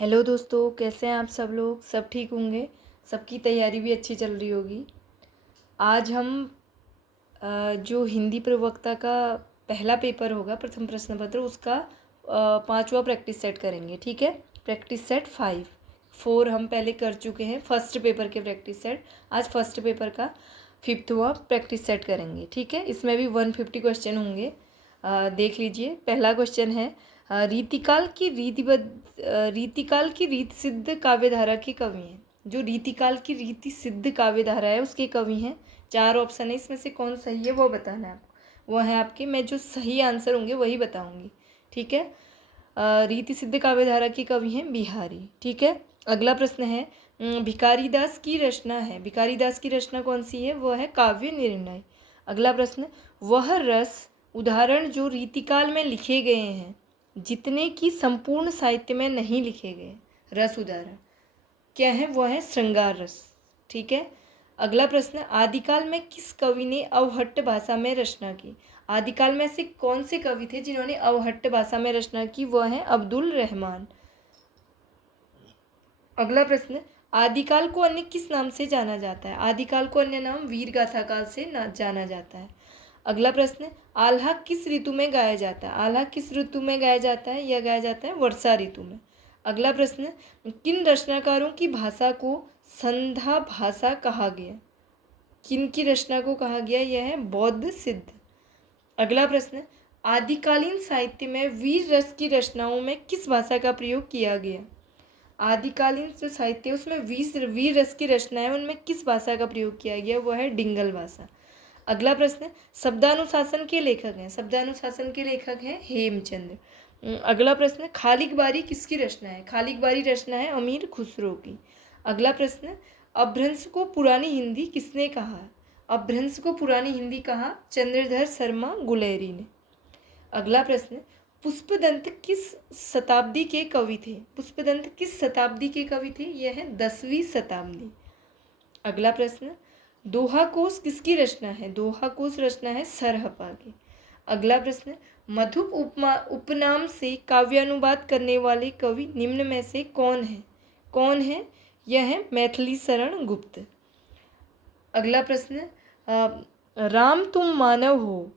Hello दोस्तों, कैसे हैं आप सब लोग। सब ठीक होंगे। सबकी तैयारी भी अच्छी चल रही होगी। आज हम जो हिंदी प्रवक्ता का पहला पेपर होगा, प्रथम प्रश्न पत्र, उसका पांचवा प्रैक्टिस सेट करेंगे। ठीक है, प्रैक्टिस सेट 4 हम पहले कर चुके हैं। फर्स्ट पेपर के प्रैक्टिस सेट, आज फर्स्ट पेपर का 5वां प्रैक्टिस सेट करेंगे। ठीक है, इसमें भी 150 क्वेश्चन होंगे। देख लीजिए। पहला क्वेश्चन है, रीतिकाल की रीति सिद्ध काव्यधारा के कवि हैं। जो रीतिकाल की रीति सिद्ध काव्यधारा है उसके कवि हैं। 4 ऑप्शन है, इसमें से कौन सही है वो बताना है आपको। वो है आपके, मैं जो सही आंसर होंगे वही बताऊंगी। ठीक है, रीति सिद्ध काव्यधारा के कवि हैं बिहारी। ठीक है, अगला प्रश्न है, भिखारीदास की रचना है। भिखारीदास की रचना कौन सी है? वो है काव्य निर्णय। अगला प्रश्न, वह रस उदाहरण जो रीतिकाल में लिखे गए हैं जितने की संपूर्ण साहित्य में नहीं लिखे गए, रस उदाहरण क्या है? वो है श्रृंगार रस। ठीक है, अगला प्रश्न, आदिकाल में किस कवि ने अवहट्ट भाषा में रचना की? आदिकाल में से कौन से कवि थे जिन्होंने अवहट्ट भाषा में रचना की? वह है अब्दुल रहमान। अगला प्रश्न, आदिकाल को अन्य किस नाम से जाना जाता है? आदिकाल को अन्य नाम वीर गाथा काल से जाना जाता है। अगला प्रश्न, आल्हा किस ऋतु में गाया जाता है? आल्हा किस ऋतु में गाया जाता है? यह गाया जाता है वर्षा ऋतु में। अगला प्रश्न, किन रचनाकारों की भाषा को संध्या भाषा कहा गया? किन की रचना को कहा गया? यह है बौद्ध सिद्ध। अगला प्रश्न, आदिकालीन साहित्य में वीर रस की रचनाओं में किस भाषा का प्रयोग किया गया? आदिकालीन जो साहित्य है उसमें वीर रस की रचना है, उनमें किस भाषा का प्रयोग किया गया? वह है डिंगल भाषा। अगला प्रश्न, शब्दानुशासन के लेखक हैं। शब्दानुशासन के लेखक हैं हेमचंद्र। अगला प्रश्न, खालिक बारी किसकी रचना है? खालिक बारी रचना है अमीर खुसरो की। अगला प्रश्न, अपभ्रंश को पुरानी हिंदी किसने कहा? अपभ्रंश को पुरानी हिंदी कहा चंद्रधर शर्मा गुलेरी ने। अगला प्रश्न, पुष्पदंत किस शताब्दी के कवि थे? पुष्पदंत किस शताब्दी के कवि थे? यह है 10वीं शताब्दी। अगला प्रश्न, दोहा कोश किसकी रचना है? दोहा कोश रचना है सरहपा की। अगला प्रश्न, मधुप उपनाम से काव्यानुवाद करने वाले कवि निम्न में से कौन है? कौन है? यह है मैथिली शरण गुप्त। अगला प्रश्न, राम तुम मानव हो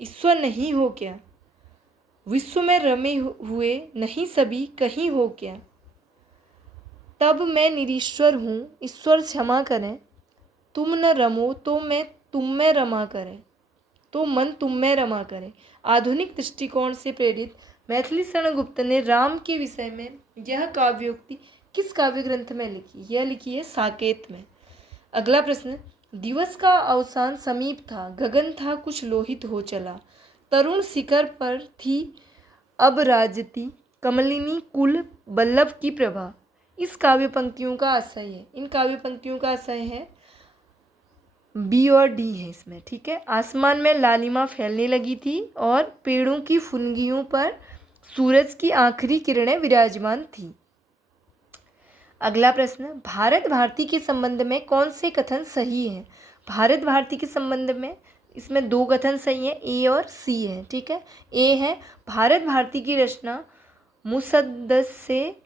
ईश्वर नहीं हो क्या? विश्व में रमे हुए नहीं सभी कहीं हो क्या? तब मैं निरीश्वर हूँ ईश्वर क्षमा करें, तुम न रमो तो मैं तुम में रमा करें, तो मन तुम में रमा करे। आधुनिक दृष्टिकोण से प्रेरित मैथिली शरण गुप्त ने राम के विषय में यह काव्योक्ति किस काव्य ग्रंथ में लिखी? यह लिखी है साकेत में। अगला प्रश्न, दिवस का अवसान समीप था, गगन था कुछ लोहित हो चला, तरुण शिखर पर थी अब राजती कमलिनी कुल बल्लभ की प्रभा। इस काव्य पंक्तियों का आशय है, इन काव्य पंक्तियों का आशय है बी और डी है इसमें। ठीक है, आसमान में लालिमा फैलने लगी थी और पेड़ों की फुनगियों पर सूरज की आखिरी किरणें विराजमान थी। अगला प्रश्न, भारत भारती के संबंध में कौन से कथन सही हैं? भारत भारती के संबंध में इसमें 2 कथन सही हैं, ए और सी है। ठीक है, ए है भारत भारती की रचना मुसद्दस से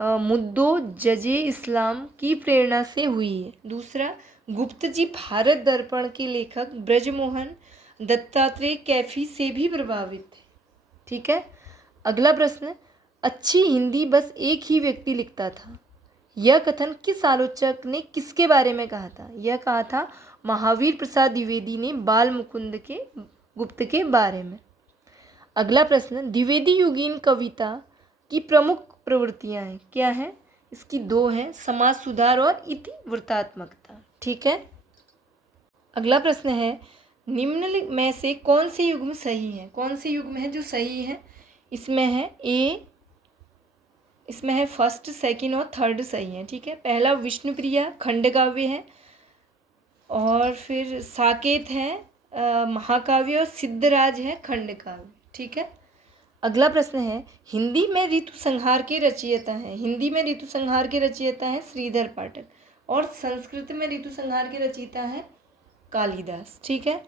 मुद्दो जजे इस्लाम की प्रेरणा से हुई है। दूसरा, गुप्त जी भारत दर्पण के लेखक ब्रजमोहन दत्तात्रेय कैफी से भी प्रभावित थे। ठीक है, अगला प्रश्न, अच्छी हिंदी बस एक ही व्यक्ति लिखता था। यह कथन किस आलोचक ने किसके बारे में कहा था? यह कहा था महावीर प्रसाद द्विवेदी ने बाल मुकुंद के गुप्त के बारे में। अगला प्रश्न, द्विवेदी युगीन कविता की प्रमुख प्रवृत्तियां हैं, क्या हैं? इसकी 2 हैं, समाज सुधार और इतिवृत्तात्मकता। ठीक है, अगला प्रश्न है, निम्न में से कौन से युग्म सही है? कौन से युग्म है जो सही है? इसमें है ए, इसमें है फर्स्ट, सेकंड और थर्ड सही है। ठीक है, पहला विष्णुप्रिया खंडकाव्य है, और फिर साकेत है महाकाव्य, और सिद्धराज है खंडकाव्य। ठीक है, अगला प्रश्न है, हिंदी में ऋतु संहार के रचयिता हैं। हिंदी में ऋतु संहार के रचयिता हैं श्रीधर पाठक, और संस्कृत में ऋतु संहार के रचयिता हैं कालिदास। ठीक है,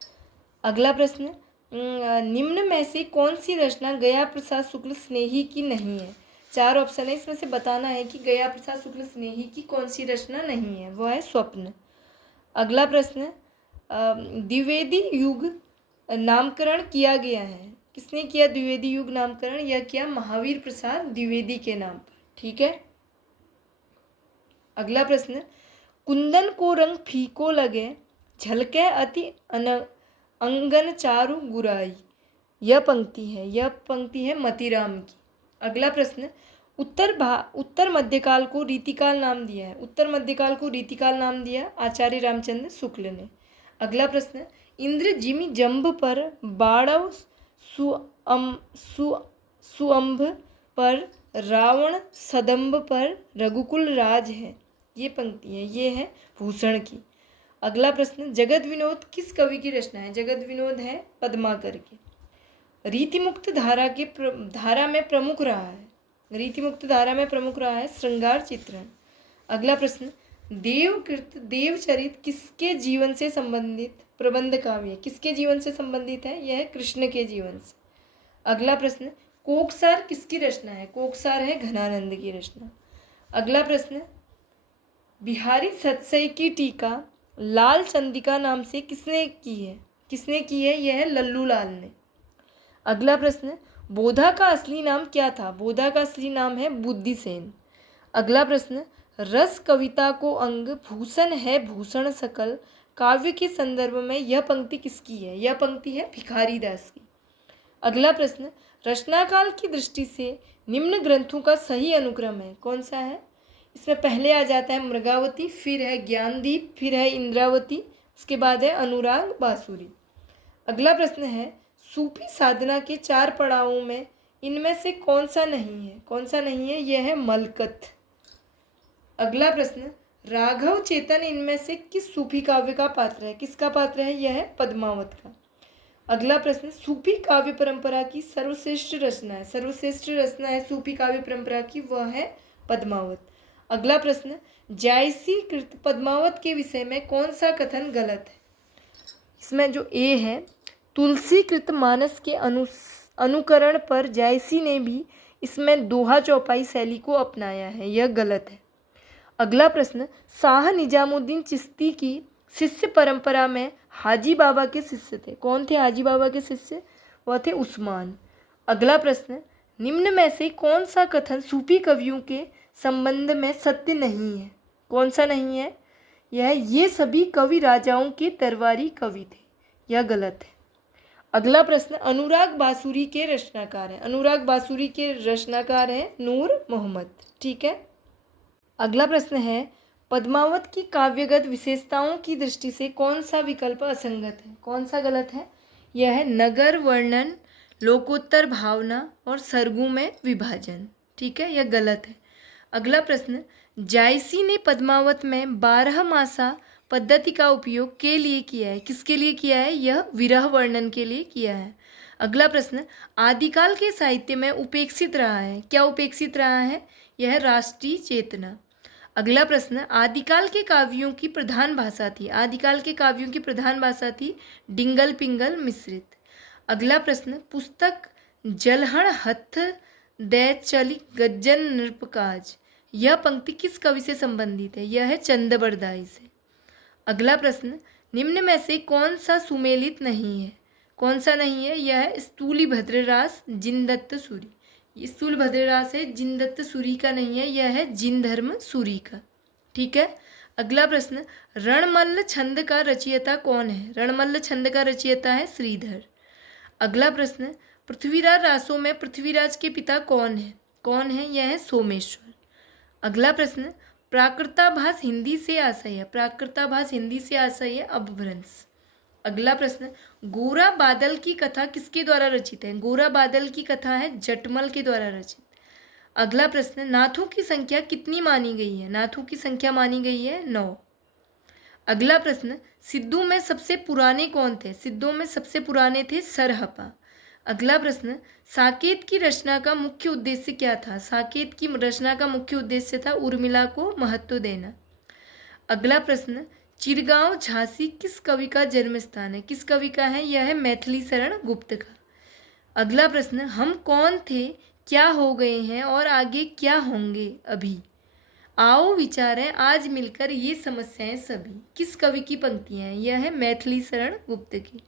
अगला प्रश्न, निम्न में से कौन सी रचना गया प्रसाद शुक्ल स्नेही की नहीं है? 4 ऑप्शन है, इसमें से बताना है कि गया प्रसाद शुक्ल स्नेही की कौन सी रचना नहीं है, वो है स्वप्न। अगला प्रश्न, द्विवेदी युग नामकरण किया गया है, किसने किया द्विवेदी युग नामकरण? यह किया महावीर प्रसाद द्विवेदी के नाम पर, ठीक है। अगला प्रश्न, कुंदन को रंग फीको लगे, झलके अति अंगन चारु गुराई, यह पंक्ति है मतीराम की। अगला प्रश्न, उत्तर मध्यकाल को रीतिकाल नाम दिया है, उत्तर मध्यकाल को रीतिकाल नाम दिया आचार्य रामचंद्र शुक्ल ने। अगला प्रश्न, इंद्र जिमि जंब पर बाणव सुअंभ पर रावण सदंब पर रघुकुल राज है, ये पंक्ति है, ये है भूषण की। अगला प्रश्न, जगत विनोद किस कवि की रचना है? जगत विनोद है पद्माकर की। रीतिमुक्त धारा में प्रमुख रहा है, रीतिमुक्त धारा में प्रमुख रहा है श्रृंगार चित्रण। अगला प्रश्न, देवकृत देवचरित किसके जीवन से संबंधित प्रबंध काव्य, किसके जीवन से संबंधित है? यह है कृष्ण के जीवन से। अगला प्रश्न, कोकसार किसकी रचना है? कोकसार है घनानंद की रचना। अगला प्रश्न, बिहारी सतसई की टीका लाल चंदिका नाम से किसने की है? यह है लल्लू लाल ने। अगला प्रश्न, बोधा का असली नाम क्या था? बोधा का असली नाम है बुद्धिसेन। अगला प्रश्न, रस कविता को अंग भूषण है भूषण सकल काव्य के संदर्भ में यह पंक्ति किसकी है? यह पंक्ति है भिखारी दास की। अगला प्रश्न, रचनाकाल की दृष्टि से निम्न ग्रंथों का सही अनुक्रम है, कौन सा है? इसमें पहले आ जाता है मृगावती, फिर है ज्ञानदीप, फिर है इंद्रावती, उसके बाद है अनुराग बांसुरी। अगला प्रश्न है, सूफी साधना के 4 पड़ावों में इनमें से कौन सा नहीं है? कौन सा नहीं है? यह है मलकत। अगला प्रश्न, राघव चेतन इनमें से किस सूफी काव्य का पात्र है? किसका पात्र है? यह है पद्मावत का। अगला प्रश्न, सूफी काव्य परंपरा की सर्वश्रेष्ठ रचना है, सर्वश्रेष्ठ रचना है सूफी काव्य परंपरा की, वह है पद्मावत। अगला प्रश्न, जायसी कृत पद्मावत के विषय में कौन सा कथन गलत है? इसमें जो ए है, तुलसी कृत मानस के अनुकरण पर जायसी ने भी इसमें दोहा चौपाई शैली को अपनाया है, यह गलत है। अगला प्रश्न, शाह निजामुद्दीन चिश्ती की शिष्य परंपरा में हाजी बाबा के शिष्य थे, कौन थे हाजी बाबा के शिष्य? वह थे उस्मान। अगला प्रश्न, निम्न में से कौन सा कथन सूफी कवियों के संबंध में सत्य नहीं है? कौन सा नहीं है? ये सभी कवि राजाओं के दरबारी कवि थे, यह गलत है। अगला प्रश्न, अनुराग बांसुरी के रचनाकार हैं, अनुराग बांसुरी के रचनाकार हैं नूर मोहम्मद, ठीक है। अगला प्रश्न है, पद्मावत की काव्यगत विशेषताओं की दृष्टि से कौन सा विकल्प असंगत है? कौन सा गलत है? यह है नगर वर्णन, लोकोत्तर भावना और सरगू में विभाजन, ठीक है, यह गलत है। अगला प्रश्न, जायसी ने पद्मावत में 12 मासा पद्धति का उपयोग के लिए किया है, किसके लिए किया है? यह विरह वर्णन के लिए किया है। अगला प्रश्न, आदिकाल के साहित्य में उपेक्षित रहा है, क्या उपेक्षित रहा है? यह राष्ट्रीय चेतना। अगला प्रश्न, आदिकाल के काव्यों की प्रधान भाषा थी, आदिकाल के काव्यों की प्रधान भाषा थी डिंगल पिंगल मिश्रित। अगला प्रश्न, पुस्तक जलहण हथ दे चली गज्जन नृपकाज, यह पंक्ति किस कवि से संबंधित है? यह है चंदबरदाई से। अगला प्रश्न, निम्न में से कौन सा सुमेलित नहीं है? कौन सा नहीं है? यह है स्थूली भद्ररास जिनदत्त सूरी, स्थूल भद्ररास है, जिनदत्त सूरी का नहीं है, यह है जिनधर्म सूरी का, ठीक है। अगला प्रश्न, रणमल्ल छंद का रचयिता कौन है? रणमल्ल छंद का रचयिता है श्रीधर। अगला प्रश्न, पृथ्वीराज रासों में पृथ्वीराज के पिता कौन है? कौन है? यह है सोमेश्वर। अगला प्रश्न, प्राकृताभास हिंदी से आशय है, प्राकृताभास हिंदी से आशय है अपभ्रंश। अगला प्रश्न, गोरा बादल की कथा किसके द्वारा रचित है? गोरा बादल की कथा है जटमल के द्वारा रचित। अगला प्रश्न, नाथों की संख्या कितनी मानी गई है? नाथों की संख्या मानी गई है 9। अगला प्रश्न, सिद्धों में सबसे पुराने कौन थे? सिद्धों में सबसे पुराने थे सरहपा। अगला प्रश्न, साकेत की रचना का मुख्य उद्देश्य क्या था? साकेत की रचना का मुख्य उद्देश्य था उर्मिला को महत्व देना। अगला प्रश्न, चिरगांव झांसी किस कवि का जन्म स्थान है? किस कवि का है? यह है मैथिली शरण गुप्त का। अगला प्रश्न, हम कौन थे क्या हो गए हैं और आगे क्या होंगे अभी। आओ विचारें आज मिलकर ये समस्याएं सभी। किस कवि की पंक्तियां हैं? यह है मैथिली शरण गुप्त की।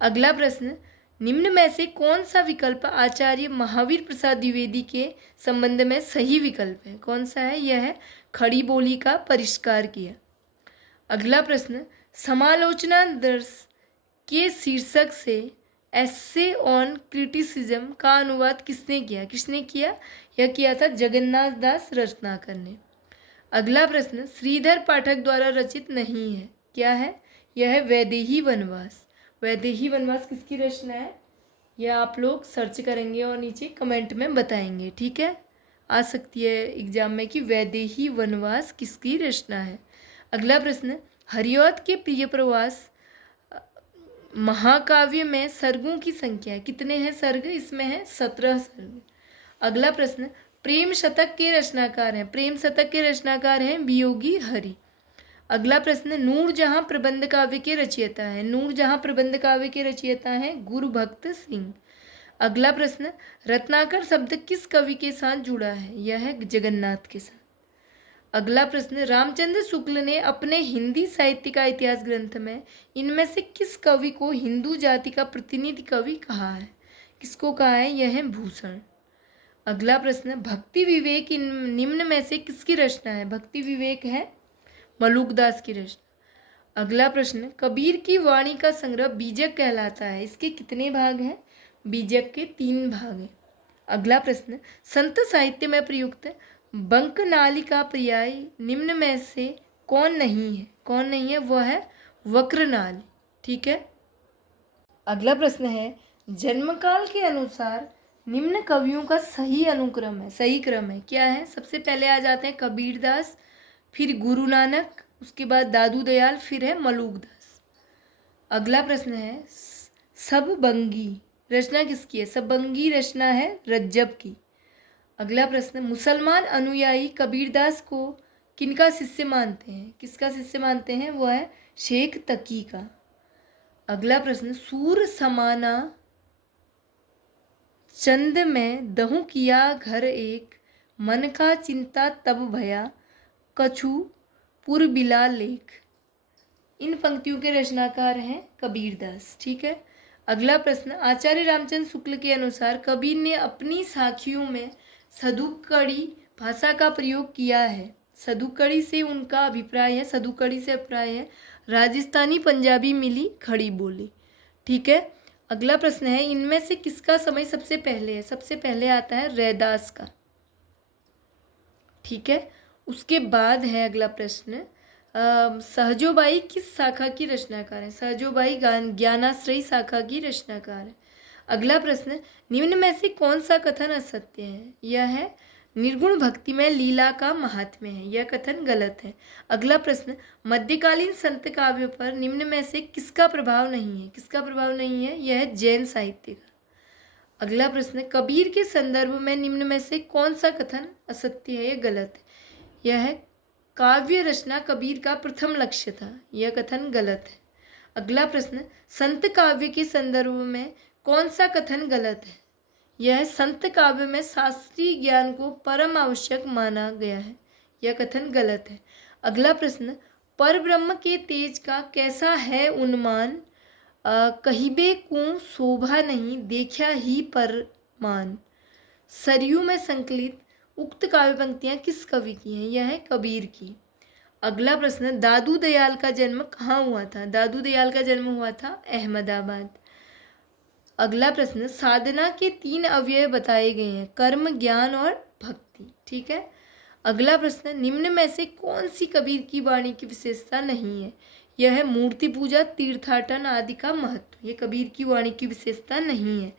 अगला प्रश्न, निम्न में से कौन सा विकल्प आचार्य महावीर प्रसाद द्विवेदी के संबंध में सही विकल्प है? कौन सा है? यह है खड़ी बोली का परिष्कार किया। अगला प्रश्न, समालोचना दर्श के शीर्षक से एस्से ऑन क्रिटिसिज्म का अनुवाद किसने किया? किसने किया? यह किया था जगन्नाथ दास रत्नाकर ने। अगला प्रश्न, श्रीधर पाठक द्वारा रचित नहीं है, क्या है? यह है वैदेही वनवास। वैदेही वनवास किसकी रचना है? यह आप लोग सर्च करेंगे और नीचे कमेंट में बताएंगे, ठीक है। आ सकती है एग्जाम में कि वैदेही वनवास किसकी रचना है। अगला प्रश्न, हरिऔध के प्रिय प्रवास महाकाव्य में सर्गों की संख्या कितने हैं सर्ग? इसमें है 17 सर्ग। अगला प्रश्न, प्रेम शतक के रचनाकार हैं? प्रेम शतक के रचनाकार हैं वियोगी हरि। अगला प्रश्न, नूरजहां प्रबंध काव्य के रचयिता है? नूरजहां प्रबंध काव्य के रचयिता हैं गुरुभक्त सिंह। अगला प्रश्न, रत्नाकर शब्द किस कवि के साथ जुड़ा है? यह है जगन्नाथ के साथ। अगला प्रश्न, रामचंद्र शुक्ल ने अपने हिंदी साहित्य का इतिहास ग्रंथ में इनमें से किस कवि को हिंदू जाति का प्रतिनिधि कवि कहा है? किसको कहा है? यह है भूषण। अगला प्रश्न, भक्ति विवेक निम्न में से किसकी रचना है? भक्ति विवेक है मलुकदास की रचना। अगला प्रश्न, कबीर की वाणी का संग्रह बीजक कहलाता है, इसके कितने भाग हैं? बीजक के 3 भाग हैं। अगला प्रश्न, संत साहित्य में प्रयुक्त बंकनाली का पर्याय निम्न में से कौन नहीं है? कौन नहीं है? वह है वक्रनाली, ठीक है। अगला प्रश्न है, जन्मकाल के अनुसार निम्न कवियों का सही अनुक्रम है, सही क्रम है, क्या है? सबसे पहले आ जाते हैं कबीरदास, फिर गुरु नानक, उसके बाद दादू दयाल, फिर है मलुकदास। अगला प्रश्न है, सबबंगी रचना किसकी है? सबबंगी रचना है रज्जब की। अगला प्रश्न, मुसलमान अनुयायी कबीरदास को किनका शिष्य मानते हैं? किसका शिष्य मानते हैं? वह है शेख तकी का। अगला प्रश्न, सूर समाना चंद में दहु किया घर एक, मन का चिंता तब भया कछु पुरबिला लेख। इन पंक्तियों के रचनाकार हैं कबीरदास, ठीक है। अगला प्रश्न, आचार्य रामचंद्र शुक्ल के अनुसार कबीर ने अपनी साखियों में सदुक्कड़ी भाषा का प्रयोग किया है। सदुक्कड़ी से उनका अभिप्राय है, सदुक्कड़ी से अभिप्राय है राजस्थानी पंजाबी मिली खड़ी बोली, ठीक है। अगला प्रश्न है, इनमें से किसका समय सबसे पहले है? सबसे पहले आता है रैदास का, ठीक है। उसके बाद है अगला प्रश्न, सहजोबाई किस शाखा की रचनाकार है? सहजोबाई ज्ञानाश्रयी शाखा की रचनाकार है। अगला प्रश्न, निम्न में से कौन सा कथन असत्य है? यह है निर्गुण भक्ति में लीला का महात्म्य है, यह कथन गलत है। अगला प्रश्न, मध्यकालीन संत काव्य पर निम्न में से किसका प्रभाव नहीं है? किसका प्रभाव नहीं है? यह है जैन साहित्य का। अगला प्रश्न, कबीर के संदर्भ में निम्न में से कौन सा कथन असत्य है? यह गलत है। यह है काव्य रचना कबीर का प्रथम लक्ष्य था, यह कथन गलत है। अगला प्रश्न, संत काव्य के संदर्भ में कौन सा कथन गलत है? यह है संत काव्य में शास्त्रीय ज्ञान को परम आवश्यक माना गया है, यह कथन गलत है। अगला प्रश्न, पर ब्रह्म के तेज का कैसा है उन्मान, कहिबे को शोभा नहीं देखा ही परमान। सरयू में संकलित उक्त काव्य पंक्तियां किस कवि की हैं? यह है कबीर की। अगला प्रश्न, दादू दयाल का जन्म कहाँ हुआ था? दादू दयाल का जन्म हुआ था अहमदाबाद। अगला प्रश्न, साधना के 3 अवयव बताए गए हैं, कर्म, ज्ञान और भक्ति, ठीक है। अगला प्रश्न, निम्न में से कौन सी कबीर की वाणी की विशेषता नहीं है? यह है मूर्ति पूजा, तीर्थाटन आदि का महत्व, यह कबीर की वाणी की विशेषता नहीं है।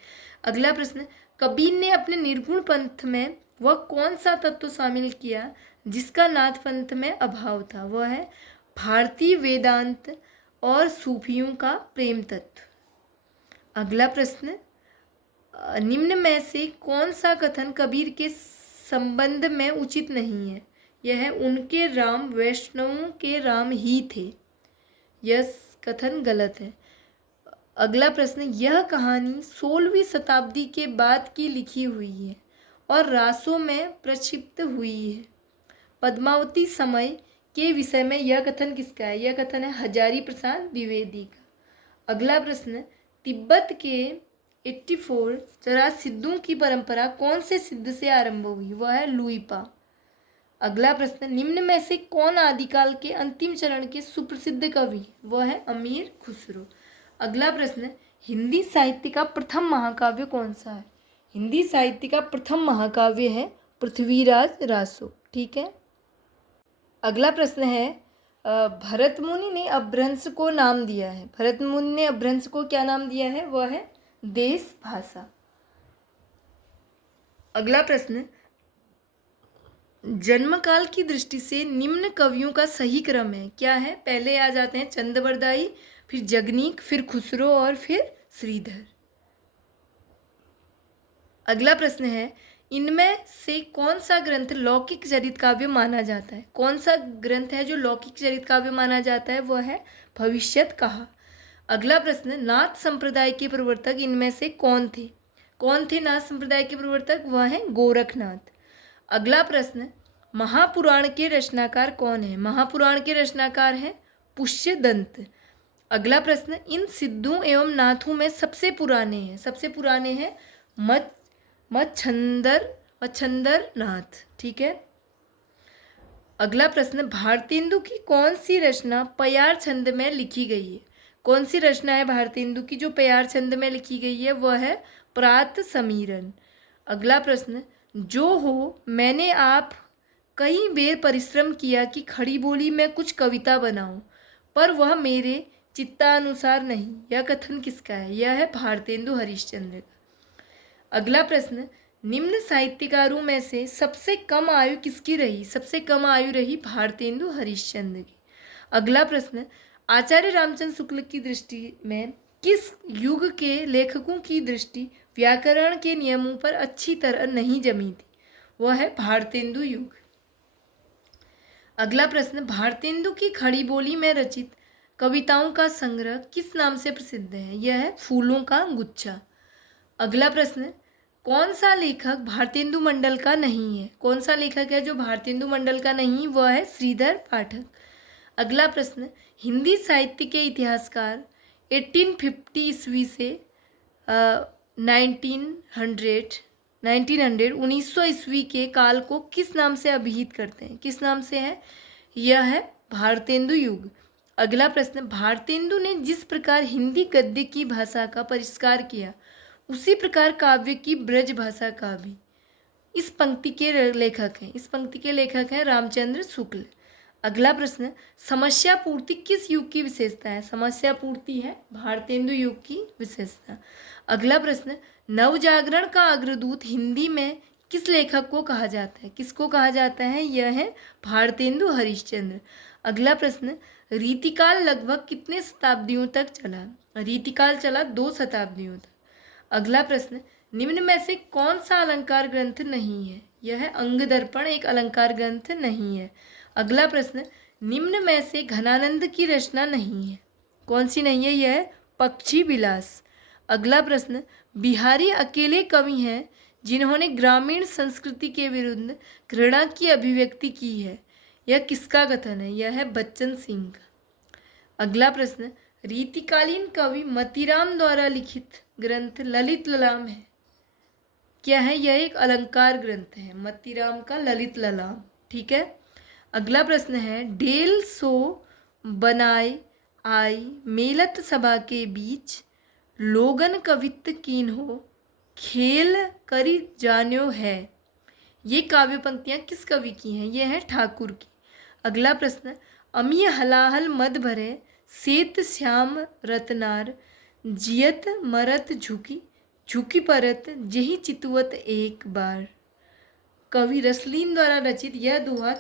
अगला प्रश्न, कबीर ने अपने निर्गुण पंथ में वह कौन सा तत्व शामिल किया जिसका नाथ पंथ में अभाव था? वह है भारतीय वेदांत और सूफियों का प्रेम तत्व। अगला प्रश्न, निम्न में से कौन सा कथन कबीर के संबंध में उचित नहीं है? यह है उनके राम वैष्णवों के राम ही थे, यह कथन गलत है। अगला प्रश्न, यह कहानी 16वीं शताब्दी के बाद की लिखी हुई है, और रासों में प्रक्षिप्त हुई है। पद्मावती समय के विषय में यह कथन किसका है? यह कथन है हजारी प्रसाद द्विवेदी का। अगला प्रश्न, तिब्बत के 84 चौरासी सिद्धों की परंपरा कौन से सिद्ध से आरंभ हुई? वह है लुइपा। अगला प्रश्न, निम्न में से कौन आदिकाल के अंतिम चरण के सुप्रसिद्ध कवि? वह है अमीर खुसरो। अगला प्रश्न, हिंदी साहित्य का प्रथम महाकाव्य कौन सा है? हिंदी साहित्य का प्रथम महाकाव्य है पृथ्वीराज रासो। ठीक है। अगला प्रश्न है, भरत मुनि ने अपभ्रंश को नाम दिया है। भरत मुनि ने अपभ्रंश को क्या नाम दिया है? वह है देश भाषा। अगला प्रश्न, जन्मकाल की दृष्टि से निम्न कवियों का सही क्रम है क्या है? पहले आ जाते हैं चंदबरदाई, फिर जगनीक, फिर खुसरो और फिर श्रीधर। अगला प्रश्न है, इनमें से कौन सा ग्रंथ लौकिक चरित काव्य माना जाता है? कौन सा ग्रंथ है जो लौकिक चरित काव्य माना जाता है? वह है भविष्यत कहा। अगला प्रश्न, नाथ संप्रदाय के प्रवर्तक इनमें से कौन थे? कौन थे नाथ संप्रदाय के प्रवर्तक? वह है गोरखनाथ। अगला प्रश्न, महापुराण के रचनाकार कौन है? महापुराण के रचनाकार हैं पुष्यदंत। अगला प्रश्न, इन सिद्धों एवं नाथों में सबसे पुराने हैं मच्छंदर नाथ। ठीक है। अगला प्रश्न, भारतेंदु की कौन सी रचना पयार छंद में लिखी गई है? कौन सी रचना है भारतेंदु की जो पयार छंद में लिखी गई है? वह है प्रात समीरन। अगला प्रश्न, जो हो मैंने आप कई बेर परिश्रम किया कि खड़ी बोली में कुछ कविता बनाऊं, पर वह मेरे चित्तानुसार नहीं। यह कथन किसका है? यह है भारतेंदु हरिश्चंद्र का। अगला प्रश्न, निम्न साहित्यकारों में से सबसे कम आयु किसकी रही? सबसे कम आयु रही भारतेंदु हरिश्चंद्र की। अगला प्रश्न, आचार्य रामचंद्र शुक्ल की दृष्टि में किस युग के लेखकों की दृष्टि व्याकरण के नियमों पर अच्छी तरह नहीं जमी थी? वह है भारतेंदु युग। अगला प्रश्न, भारतेंदु की खड़ी बोली में रचित कविताओं का संग्रह किस नाम से प्रसिद्ध है? यह है फूलों का गुच्छा। अगला प्रश्न, कौन सा लेखक भारतेंदु मंडल का नहीं है? कौन सा लेखक है जो भारतेंदु मंडल का नहीं? वह है श्रीधर पाठक। अगला प्रश्न, हिंदी साहित्य के इतिहासकार 1850 ईस्वी से 1900 ईस्वी के काल को किस नाम से अभिहित करते हैं? किस नाम से है? यह है भारतेंदु युग। अगला प्रश्न, भारतेंदु ने जिस प्रकार हिंदी गद्य की भाषा का परिष्कार किया, उसी प्रकार काव्य की ब्रज भाषा का भी। इस पंक्ति के लेखक हैं रामचंद्र शुक्ल। अगला प्रश्न, समस्या पूर्ति किस युग की विशेषता है? समस्या पूर्ति है भारतेंदु युग की विशेषता। अगला प्रश्न, नवजागरण का अग्रदूत हिंदी में किस लेखक को कहा जाता है? किसको कहा जाता है? यह है भारतेंदु हरिश्चंद्र। अगला प्रश्न, रीतिकाल लगभग कितने शताब्दियों तक चला? रीतिकाल चला 2 शताब्दियों तक। अगला प्रश्न, निम्न में से कौन सा अलंकार ग्रंथ नहीं है? यह है अंग दर्पण एक अलंकार ग्रंथ नहीं है। अगला प्रश्न, निम्न में से घनानंद की रचना नहीं है। कौन सी नहीं है? यह है पक्षी विलास। अगला प्रश्न, बिहारी अकेले कवि हैं जिन्होंने ग्रामीण संस्कृति के विरुद्ध घृणा की अभिव्यक्ति की है। यह किसका कथन है? यह है बच्चन सिंह का। अगला प्रश्न, रीतिकालीन कवि मतीराम द्वारा लिखित ग्रंथ ललित ललाम है। क्या है? यह एक अलंकार ग्रंथ है मतीराम का ललित ललाम। ठीक है। अगला प्रश्न है, डेल सो बनाए आई मेलत सभा के बीच लोगन कवित्त कीन हो खेल करी जान्यो है। ये काव्य पंक्तियाँ किस कवि की हैं? ये है ठाकुर की। अगला प्रश्न, अमीय हलाहल मद भरे सेत श्याम रतनार जियत मरत झुकी परत जही चितवत एक बार। कवि रसलीन द्वारा रचित यह दोहा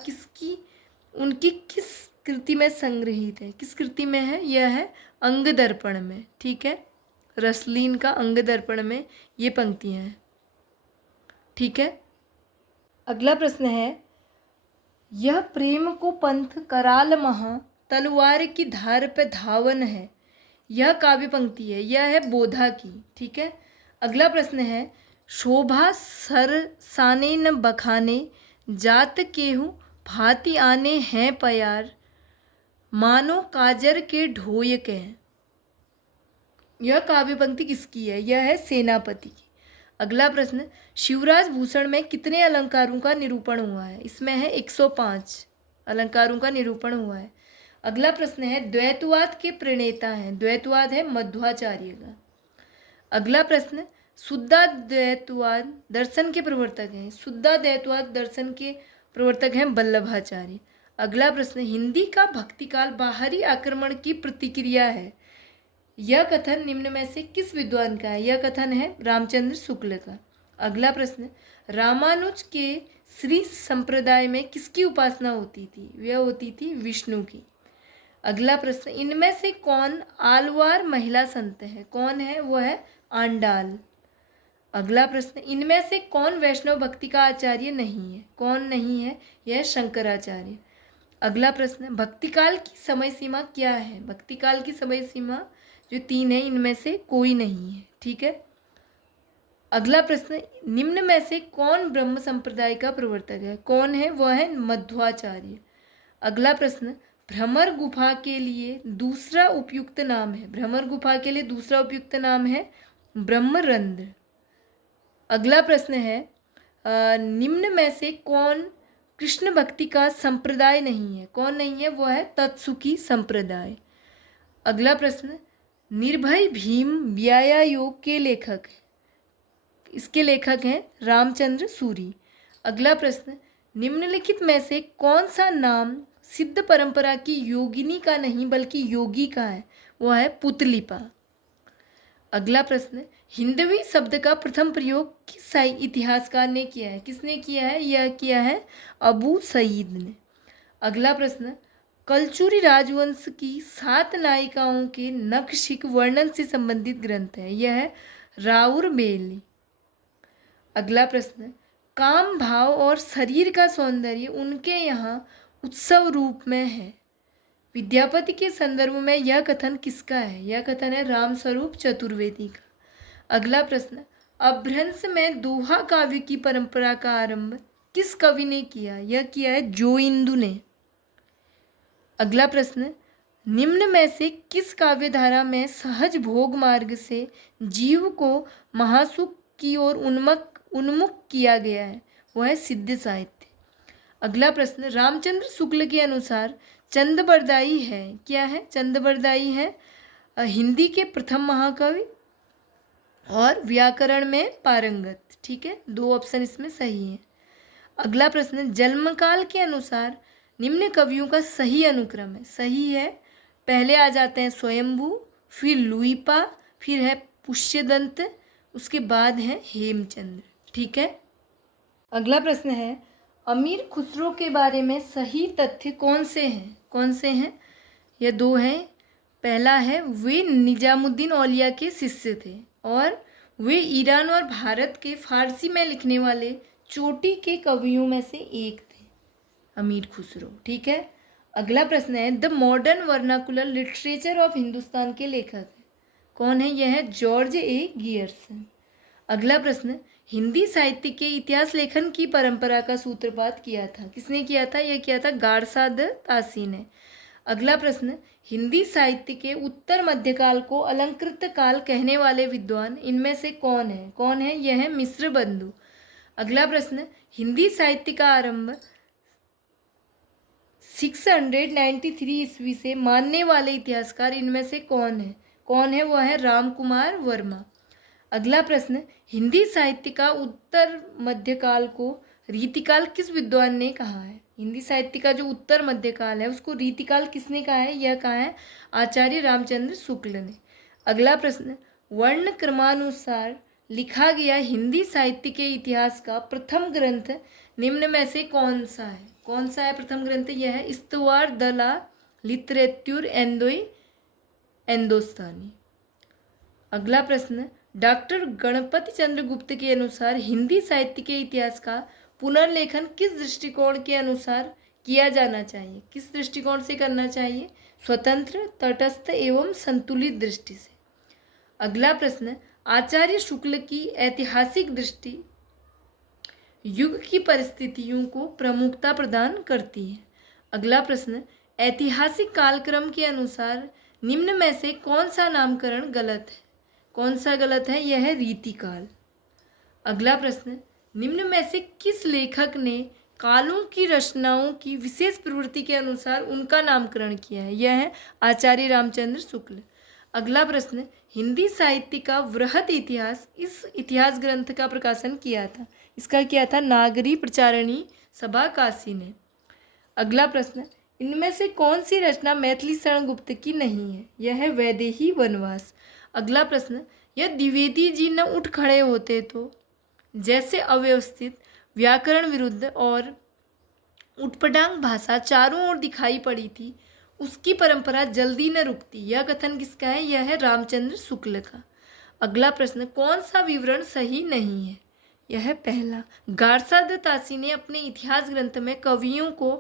उनकी किस कृति में संग्रहित है? किस कृति में है? यह है अंग दर्पण में। ठीक है। रसलीन का अंग दर्पण में ये पंक्तियाँ हैं। ठीक है। अगला प्रश्न है, यह प्रेम को पंथ कराल महा तलवार की धार पे धावन है। यह काव्य पंक्ति है। यह है बोधा की। ठीक है। अगला प्रश्न है, शोभा सर साने न बखाने, जात केहू भांति आने हैं प्यार, मानो काजर के ढोय के। यह काव्य पंक्ति किसकी है? यह है सेनापति की। अगला प्रश्न, शिवराज भूषण में कितने अलंकारों का निरूपण हुआ है? इसमें है 105 अलंकारों का निरूपण हुआ है। अगला प्रश्न है, द्वैतवाद के प्रणेता हैं? द्वैतवाद है मध्वाचार्य का। अगला प्रश्न, शुद्धाद्वैतवाद दर्शन के प्रवर्तक हैं? शुद्धाद्वैतवाद दर्शन के प्रवर्तक हैं वल्लभाचार्य। अगला प्रश्न, हिंदी का भक्तिकाल बाहरी आक्रमण की प्रतिक्रिया है? यह कथन निम्न में से किस विद्वान का है? यह कथन है रामचंद्र शुक्ल का। अगला प्रश्न, रामानुज के श्री संप्रदाय में किसकी उपासना होती थी? यह होती थी विष्णु की। अगला प्रश्न, इनमें से कौन आलवार महिला संत है? कौन है? वह है आंडाल। अगला प्रश्न, इनमें से कौन वैष्णव भक्ति का आचार्य नहीं है? कौन नहीं है? यह शंकराचार्य। अगला प्रश्न, भक्तिकाल की समय सीमा क्या है? भक्तिकाल की समय सीमा जो 3 है, इनमें से कोई नहीं है। ठीक है। अगला प्रश्न, निम्न में से कौन ब्रह्म संप्रदाय का प्रवर्तक है? कौन है? वह है मध्वाचार्य। अगला प्रश्न, भ्रमर गुफा के लिए दूसरा उपयुक्त नाम है? भ्रमर गुफा के लिए दूसरा उपयुक्त नाम है ब्रह्मरंध्र। अगला प्रश्न है, निम्न में से कौन कृष्ण भक्ति का संप्रदाय नहीं है? कौन नहीं है? वह है तत्सुखी संप्रदाय। अगला प्रश्न, निर्भय भीम व्याया योग के लेखक हैं? इसके लेखक हैं रामचंद्र सूरी। अगला प्रश्न, निम्नलिखित में से कौन सा नाम सिद्ध परंपरा की योगिनी का नहीं बल्कि योगी का है? वह है पुतलिपा। अगला प्रश्न, हिंदवी शब्द का प्रथम प्रयोग किस इतिहासकार ने किया है? किसने किया है? यह किया है अबू सईद ने। अगला प्रश्न, कलचुरी राजवंश की 7 नायिकाओं के नखशिख वर्णन से संबंधित ग्रंथ है? यह है राउर बेली। अगला प्रश्न, काम भाव और शरीर का सौंदर्य उनके यहाँ उत्सव रूप में है? विद्यापति के संदर्भ में यह कथन किसका है? यह कथन है रामस्वरूप चतुर्वेदी का। अगला प्रश्न, अपभ्रंश में दोहा काव्य की परंपरा का आरंभ किस कवि ने किया? यह किया है जोइंदु ने। अगला प्रश्न, निम्न में से किस काव्य धारा में सहज भोग मार्ग से जीव को महासुख की ओर उन्मुख किया गया है? वह है सिद्ध साहित्य। अगला प्रश्न, रामचंद्र शुक्ल के अनुसार चंदबरदाई है? क्या है? चंदबरदाई है हिंदी के प्रथम महाकवि और व्याकरण में पारंगत। ठीक है, 2 ऑप्शन इसमें सही हैं। अगला प्रश्न, जन्मकाल के अनुसार निम्न कवियों का सही अनुक्रम है? सही है, पहले आ जाते हैं स्वयंभू, फिर लुइपा, फिर है पुष्यदंत, उसके बाद है हेमचंद्र। ठीक है। अगला प्रश्न है, अमीर खुसरो के बारे में सही तथ्य कौन से हैं? कौन से हैं? ये 2 हैं। पहला है, वे निजामुद्दीन औलिया के शिष्य थे और वे ईरान और भारत के फारसी में लिखने वाले चोटी के कवियों में से एक थे, अमीर खुसरो। ठीक है। अगला प्रश्न है, the modern vernacular literature of Hindustan के लेखक है? कौन है? यह है जॉर्ज ए गियर्सन। अगला प्रश्न, हिंदी साहित्य के इतिहास लेखन की परंपरा का सूत्रपात किया था? किसने किया था? यह किया था गारसाद तासी ने। अगला प्रश्न, हिंदी साहित्य के उत्तर मध्यकाल को अलंकृत काल कहने वाले विद्वान इनमें से कौन है? कौन है? यह है मिश्र बंधु। अगला प्रश्न, हिंदी साहित्य का आरंभ 693 ईस्वी से मानने वाले इतिहासकार इनमें से कौन है? कौन है? वह है राम कुमार वर्मा। अगला प्रश्न, हिंदी साहित्य का उत्तर मध्यकाल को रीतिकाल किस विद्वान ने कहा है? हिंदी साहित्य का जो उत्तर मध्यकाल है उसको रीतिकाल किसने कहा है? यह कहा है आचार्य रामचंद्र शुक्ल ने। अगला प्रश्न, वर्ण क्रमानुसार लिखा गया हिंदी साहित्य के इतिहास का प्रथम ग्रंथ निम्न में से कौन सा है? कौन सा है प्रथम ग्रंथ? यह है इस्तवार द ला लिटरेच्यूर एंदोस्तानी। अगला प्रश्न, डॉक्टर गणपति चंद्र गुप्त के अनुसार हिंदी साहित्य के इतिहास का पुनर्लेखन किस दृष्टिकोण के अनुसार किया जाना चाहिए? किस दृष्टिकोण से करना चाहिए? स्वतंत्र, तटस्थ एवं संतुलित दृष्टि से। अगला प्रश्न, आचार्य शुक्ल की ऐतिहासिक दृष्टि युग की परिस्थितियों को प्रमुखता प्रदान करती है। अगला प्रश्न, ऐतिहासिक कालक्रम के अनुसार निम्न में से कौन सा नामकरण गलत है? कौन सा गलत है? यह है रीतिकाल। अगला प्रश्न, निम्न में से किस लेखक ने कालों की रचनाओं की विशेष प्रवृत्ति के अनुसार उनका नामकरण किया है? यह है आचार्य रामचंद्र शुक्ल। अगला प्रश्न, हिंदी साहित्य का वृहद इतिहास इस इतिहास ग्रंथ का प्रकाशन किया था? इसका किया था नागरी प्रचारणी सभा काशी ने। अगला प्रश्न, इनमें से कौन सी रचना मैथिली शरण गुप्त की नहीं है? यह है वैदेही वनवास। अगला प्रश्न, यदि द्विवेदी जी न उठ खड़े होते तो जैसे अव्यवस्थित, व्याकरण विरुद्ध और उटपटांग भाषा चारों ओर दिखाई पड़ी थी, उसकी परंपरा जल्दी न रुकती। यह कथन किसका है? यह है रामचंद्र शुक्ल का। अगला प्रश्न, कौन सा विवरण सही नहीं है? यह है पहला, गारसाद तासी ने अपने इतिहास ग्रंथ में कवियों को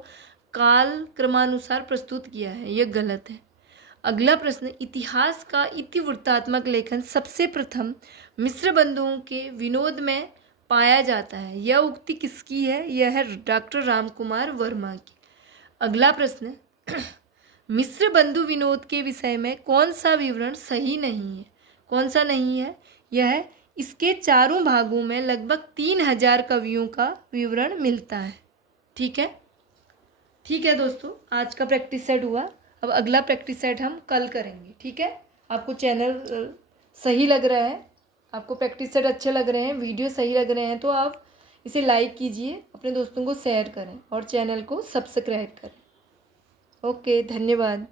काल क्रमानुसार प्रस्तुत किया है, यह गलत है। अगला प्रश्न, इतिहास का इतिवृत्तात्मक लेखन सबसे प्रथम मिश्र बंधुओं के विनोद में पाया जाता है, यह उक्ति किसकी है? यह है डॉक्टर रामकुमार वर्मा की। अगला प्रश्न, मिश्र बंधु विनोद के विषय में कौन सा विवरण सही नहीं है? कौन सा नहीं है? यह है इसके चारों भागों में लगभग 3000 कवियों का विवरण मिलता है। ठीक है, ठीक है दोस्तों, आज का प्रैक्टिस सेट हुआ। अब अगला प्रैक्टिस सेट हम कल करेंगे। ठीक है, आपको चैनल सही लग रहा है, आपको प्रैक्टिस सेट अच्छे लग रहे हैं, वीडियो सही लग रहे हैं तो आप इसे लाइक कीजिए, अपने दोस्तों को शेयर करें और चैनल को सब्सक्राइब करें। ओके, धन्यवाद।